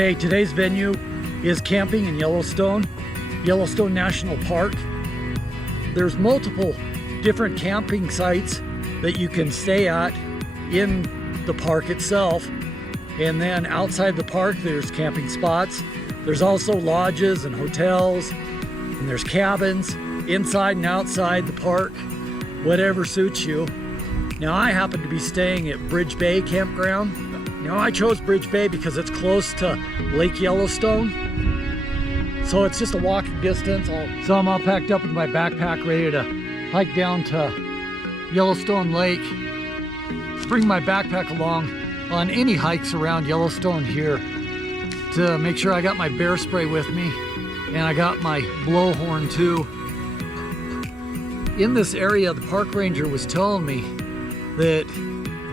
today. Today's venue is camping in Yellowstone National Park. There's multiple different camping sites that you can stay at in the park itself. And then outside the park, there's camping spots. There's also lodges and hotels, and there's cabins inside and outside the park, whatever suits you. Now, I happen to be staying at Bay Campground. Now, I chose Bridge Bay because it's close to Lake Yellowstone. So it's just a walking distance. So I'm all packed up with my backpack, ready to hike down to Yellowstone Lake. Bring my backpack along on any hikes around Yellowstone here to make sure I got my bear spray with me, and I got my blowhorn too. In this area, the park ranger was telling me that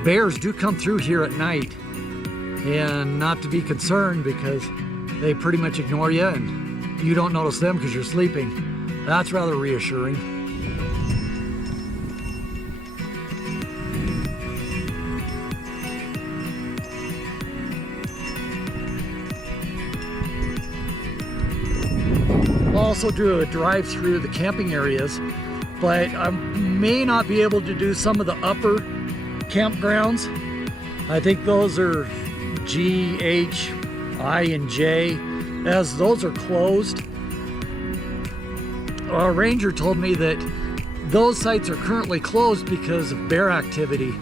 bears do come through here at night, and not to be concerned because they pretty much ignore you and you don't notice them because you're sleeping. That's rather reassuring. I'll also do a drive through the camping areas, but I may not be able to do some of the upper campgrounds. I think those are G, H, I, and J, as those are closed. Our ranger told me that those sites are currently closed because of bear activity,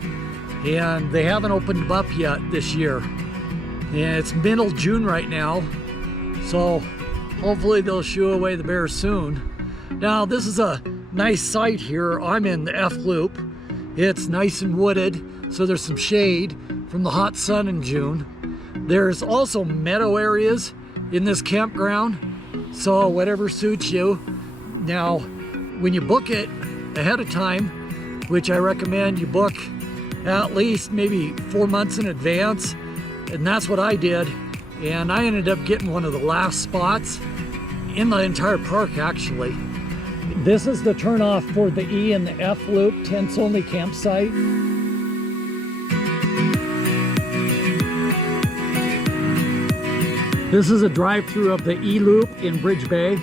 and they haven't opened them up yet this year. And it's middle June right now, so hopefully they'll shoo away the bears soon. Now, this is a nice site here. I'm in the F loop. It's nice and wooded, so there's some shade from the hot sun in June. There's also meadow areas in this campground, so whatever suits you. Now, when you book it ahead of time, which I recommend you book at least maybe 4 months in advance, and that's what I did, and I ended up getting one of the last spots in the entire park, actually. This is the turnoff for the E and the F loop, tents only campsite. This is a drive-through of the E loop in Bridge Bay.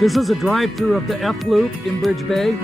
This is a drive-through of the F loop in Bridge Bay.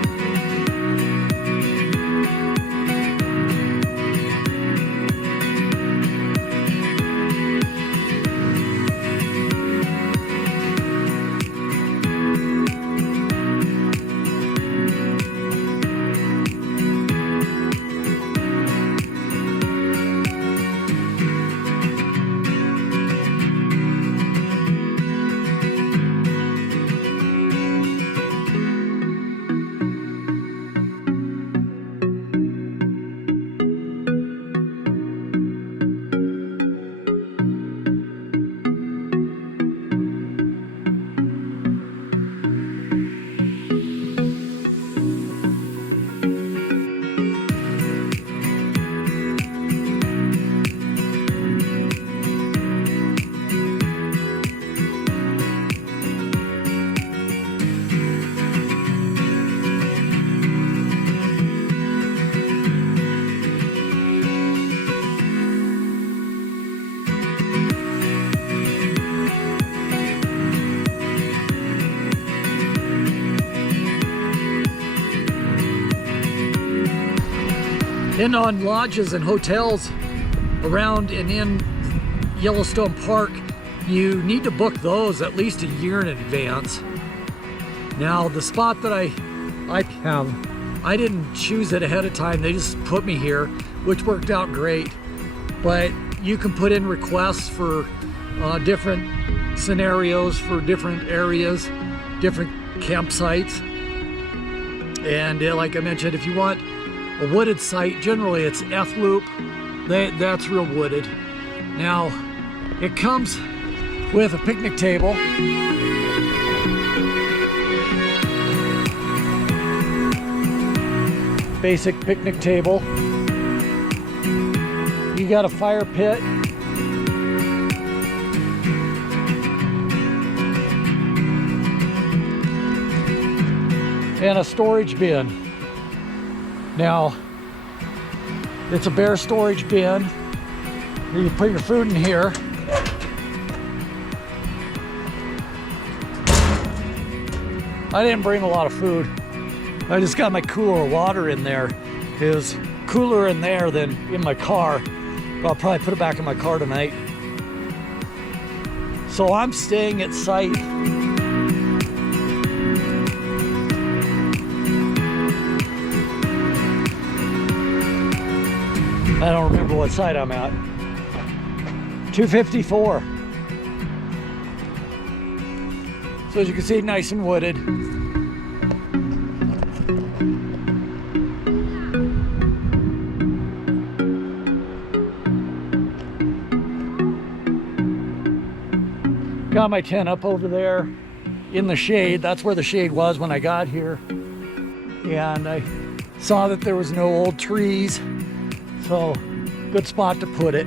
And on lodges and hotels around and in Yellowstone Park, you need to book those at least a year in advance. Now, the spot that I have, I didn't choose it ahead of time. They just put me here, which worked out great. But you can put in requests for different scenarios for different areas, different campsites. And like I mentioned, if you want a wooded site, generally it's F-loop. That's real wooded. Now, it comes with a picnic table. Basic picnic table. You got a fire pit. And a storage bin. Now, it's a bare storage bin. You put your food in here. I didn't bring a lot of food. I just got my cooler water in there. It was cooler in there than in my car. I'll probably put it back in my car tonight. So I'm staying at site. I don't remember what site I'm at. 254. So as you can see, nice and wooded. Got my tent up over there in the shade. That's where the shade was when I got here. And I saw that there was no old trees. So, good spot to put it.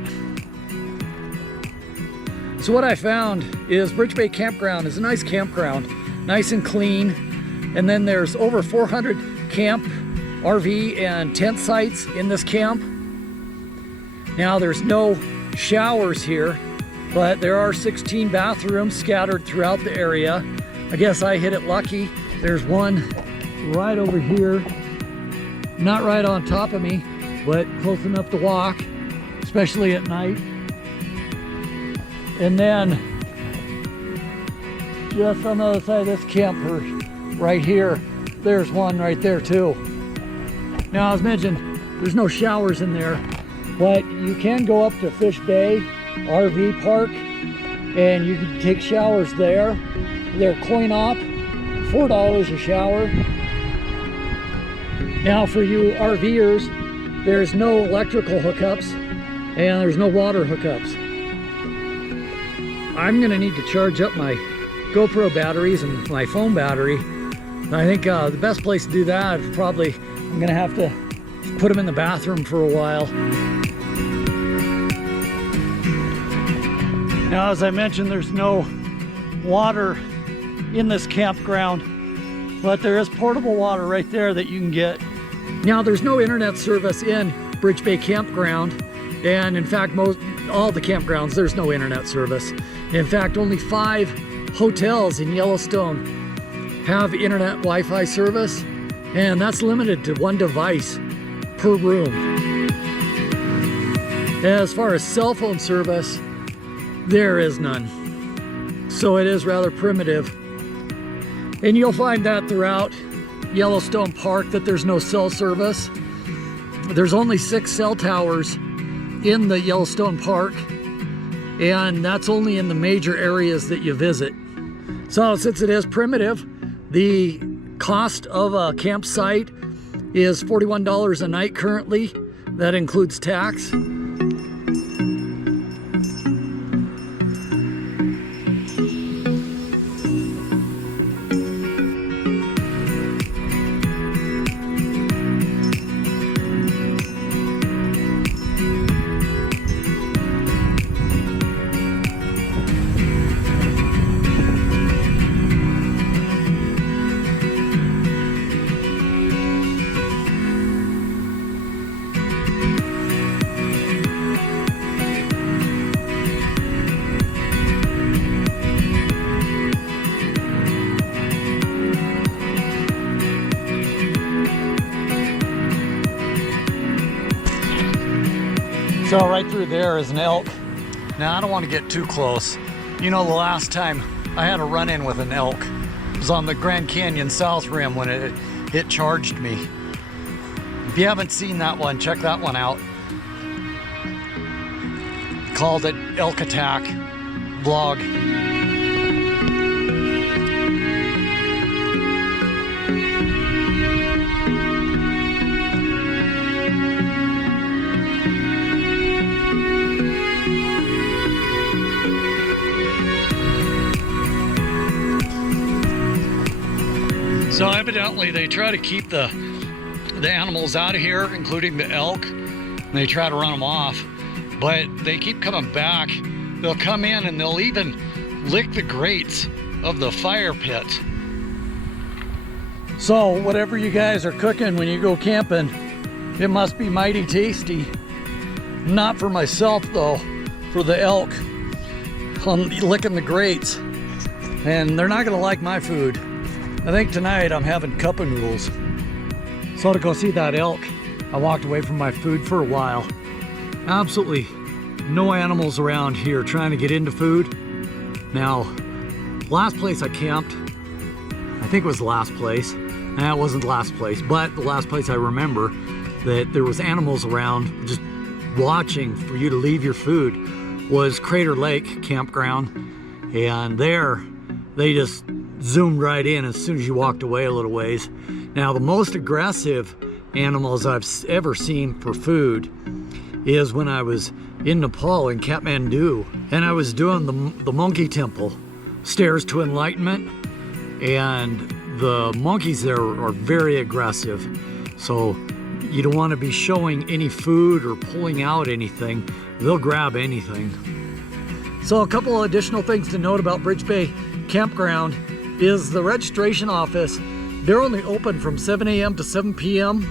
So what I found is Bridge Bay Campground is a nice campground, nice and clean. And then there's over 400 camp, RV, and tent sites in this camp. Now there's no showers here, but there are 16 bathrooms scattered throughout the area. I guess I hit it lucky. There's one right over here, not right on top of me, but close enough to walk, especially at night. And then just on the other side of this camper right here, there's one right there too. Now, as mentioned, there's no showers in there, but you can go up to Fish Bay RV Park and you can take showers there. They're coin op, $4 a shower. Now for you RVers, there's no electrical hookups and there's no water hookups. I'm gonna need to charge up my GoPro batteries and my phone battery. I think the best place to do that is probably, I'm gonna have to put them in the bathroom for a while. Now, as I mentioned, there's no water in this campground, but there is portable water right there that you can get. Now, there's no internet service in Bridge Bay Campground, and in fact, all the campgrounds, there's no internet service. In fact, only 5 hotels in Yellowstone have internet Wi-Fi service, and that's limited to 1 device per room. As far as cell phone service, there is none. So it is rather primitive. And you'll find that throughout Yellowstone Park that there's no cell service. There's only 6 cell towers in the Yellowstone Park, and that's only in the major areas that you visit. So since it is primitive, the cost of a campsite is $41 a night currently. That includes tax. So right through there is an elk. Now I don't want to get too close. You know, the last time I had a run-in with an elk, it was on the Grand Canyon South Rim when it charged me. If you haven't seen that one, check that one out. Called it Elk Attack Vlog. So evidently they try to keep the animals out of here, including the elk, and they try to run them off, but they keep coming back. They'll come in and they'll even lick the grates of the fire pit. So whatever you guys are cooking when you go camping, it must be mighty tasty. Not for myself though, for the elk. I'm licking the grates, and they're not gonna like my food. I think tonight I'm having cup of noodles. So to go see that elk, I walked away from my food for a while. Absolutely no animals around here trying to get into food. Now, last place I camped, I think it was the last place. Nah, it wasn't the last place, but the last place I remember that there was animals around just watching for you to leave your food was Crater Lake Campground. And there, they just zoomed right in as soon as you walked away a little ways. Now, the most aggressive animals I've ever seen for food is when I was in Nepal, in Kathmandu, and I was doing the monkey temple, Stairs to Enlightenment, and the monkeys there are very aggressive. So you don't want to be showing any food or pulling out anything. They'll grab anything. So a couple of additional things to note about Bridge Bay Campground is the registration office. They're only open from 7 a.m. to 7 p.m.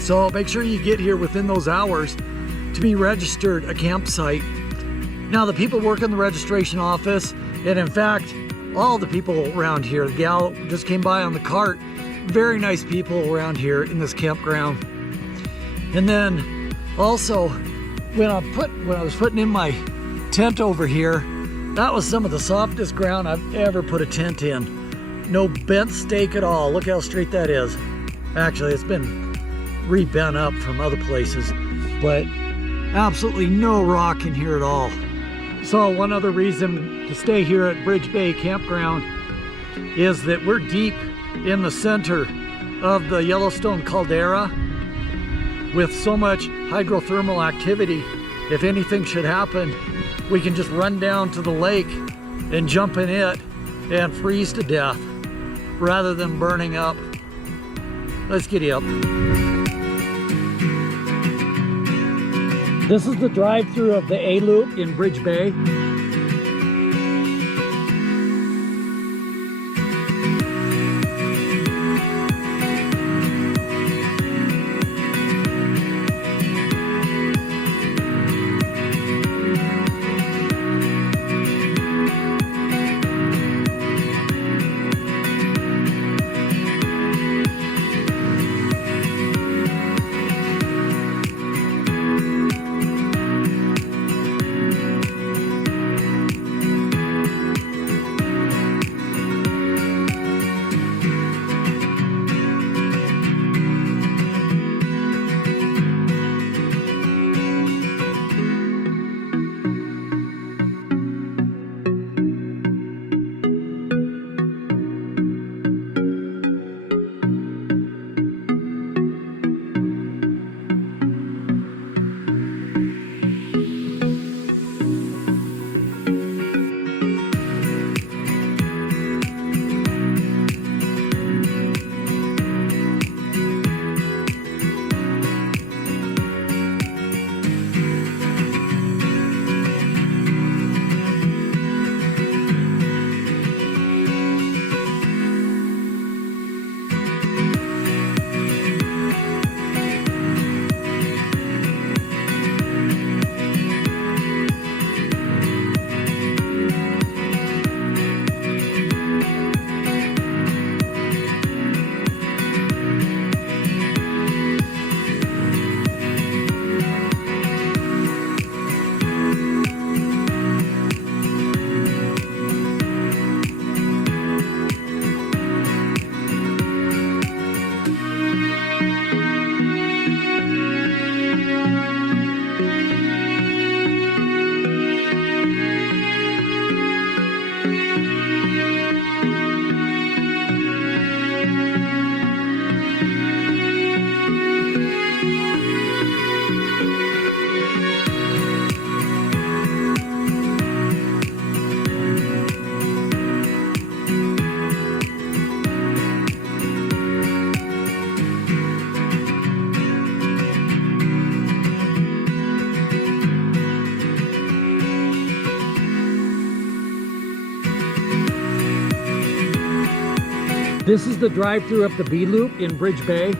So make sure you get here within those hours to be registered a campsite. Now, the people work in the registration office, and in fact, all the people around here, the gal just came by on the cart, very nice people around here in this campground. And then also, when I was putting in my tent over here, that was some of the softest ground I've ever put a tent in. No bent stake at all. Look how straight that is. Actually, it's been re-bent up from other places, but absolutely no rock in here at all. So one other reason to stay here at Bridge Bay Campground is that we're deep in the center of the Yellowstone caldera with so much hydrothermal activity. If anything should happen, we can just run down to the lake and jump in it and freeze to death rather than burning up. Let's giddy up. This is the drive-through of the A-Loop in Bridge Bay. This is the drive-through of the B Loop in Bridge Bay.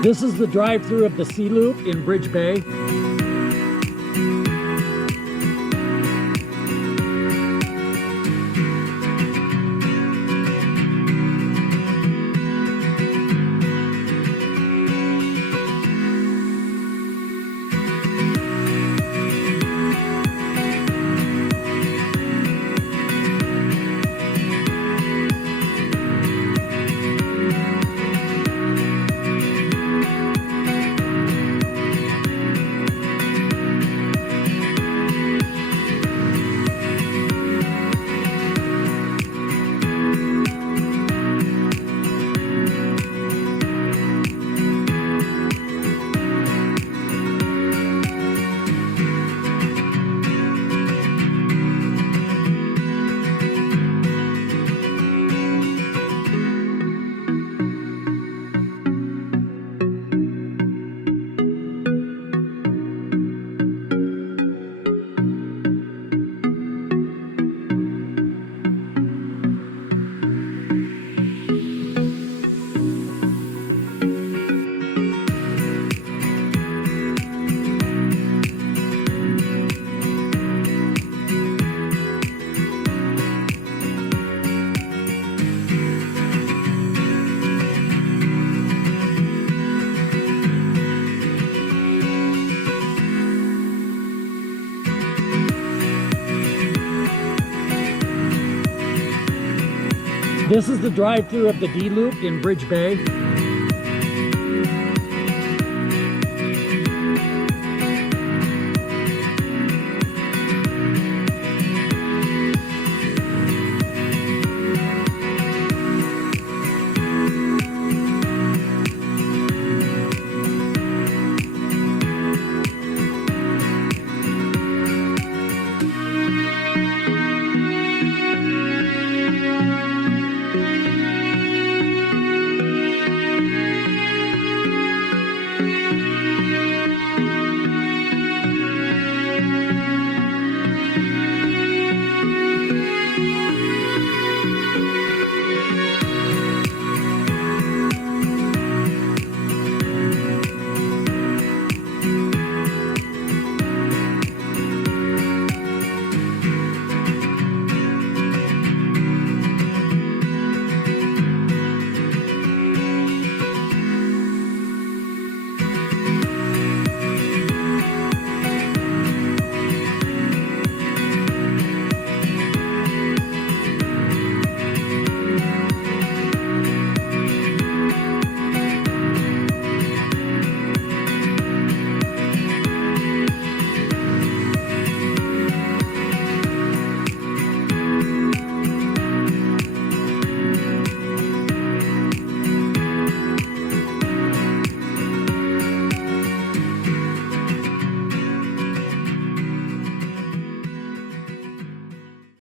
This is the drive-through of the C Loop in Bridge Bay. This is the drive-through of the D Loop in Bridge Bay.